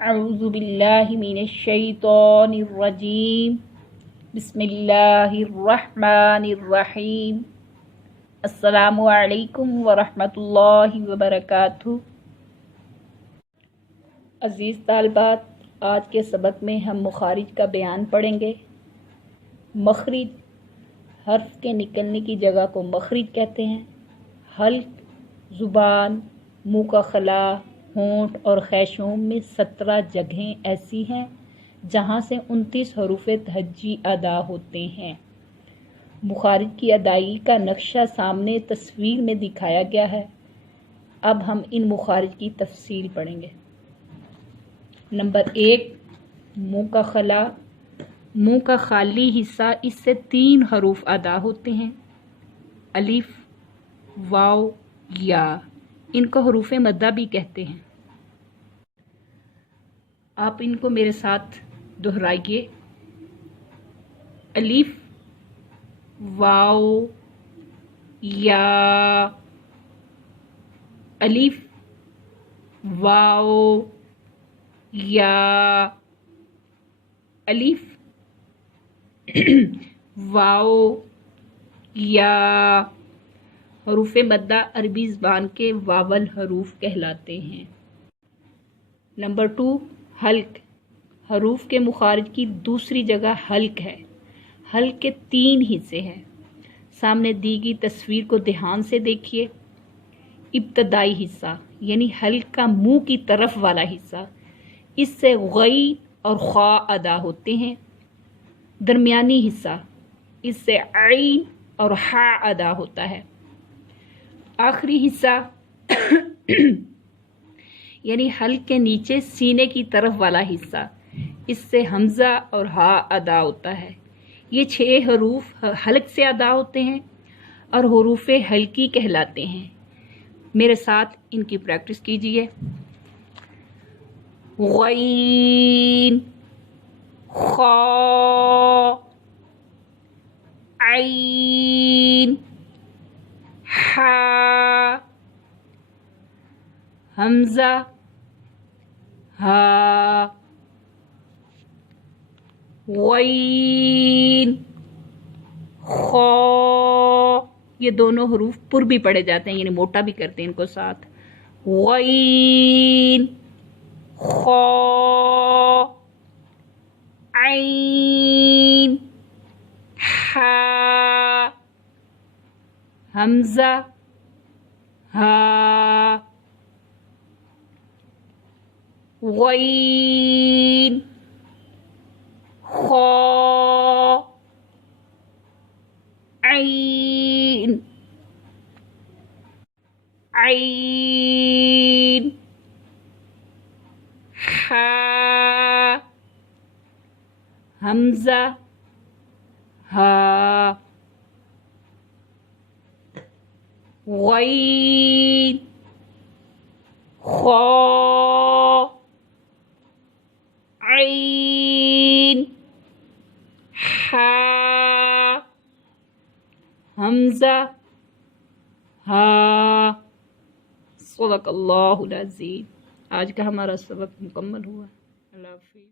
अऊज़ु बिल्लाहि मिनश्शैतानिर्रजीम बिस्मिल्लाहिर्रहमानिर्रहीम अस्सलामु अलैकुम वरहमतुल्लाहि वबरकातुहू। अज़ीज़ तालिबात, आज के सबक में हम मुखारिज का बयान पढ़ेंगे। मखरिज हर्फ के निकलने की जगह को मखरिज कहते हैं। हल्क, ज़ुबान, मुँह का खला, होंठ और खैशूम में 17 जगहें ऐसी हैं जहाँ से 29 हरूफ तहज्जी अदा होते हैं। मुखारिज की अदायगी का नक्शा सामने तस्वीर में दिखाया गया है। अब हम इन मुखारिज की तफसील पढ़ेंगे। नंबर 1, मुँह का खला। मुँह का खाली हिस्सा, इससे 3 हरूफ अदा होते हैं, अलिफ, वाव, या। इनको हरूफ मद्दा भी कहते हैं। आप इनको मेरे साथ दोहराइए। अलिफ, वाव, या, अलिफ, वाव, या, अलिफ, वाव, या। हरूफ मद्दा अरबी ज़बान के वावल हरूफ कहलाते हैं। नंबर 2, हल्क। हरूफ के मुखारिज की दूसरी जगह हल्क है। हल्क के 3 हिस्से हैं। सामने दी गई तस्वीर को ध्यान से देखिए। इब्तदाई हिस्सा यानी हल्क का मुंह की तरफ वाला हिस्सा, इससे गई और ख्वा अदा होते हैं। दरमियानी हिस्सा, इससे ऐन और हा अदा होता है। आखिरी हिस्सा यानी हल्क के नीचे सीने की तरफ वाला हिस्सा, इससे हमज़ा और हा अदा होता है। ये 6 हरूफ हल्क से अदा होते हैं और हरूफ हल्की कहलाते हैं। मेरे साथ इनकी प्रैक्टिस कीजिए। गईन, खा, ऐन, हा, हमज़ा, हा, गईन, खा। ये दोनों हरूफ पुर भी पढ़े जाते हैं, यानी मोटा भी करते हैं इनको साथ। गईन, खा, ऐन, हा, हमज़ा, हा, गईन, खा, ऐन, ऐन, हा, हमज़ा, हा, गईन, खा, ऐन, हा, हमज़ा, हा। सदक़ल्लाहुल अज़ीम। आज का हमारा सबक मुकम्मल हुआ। अल्लाह हाफ़िज़।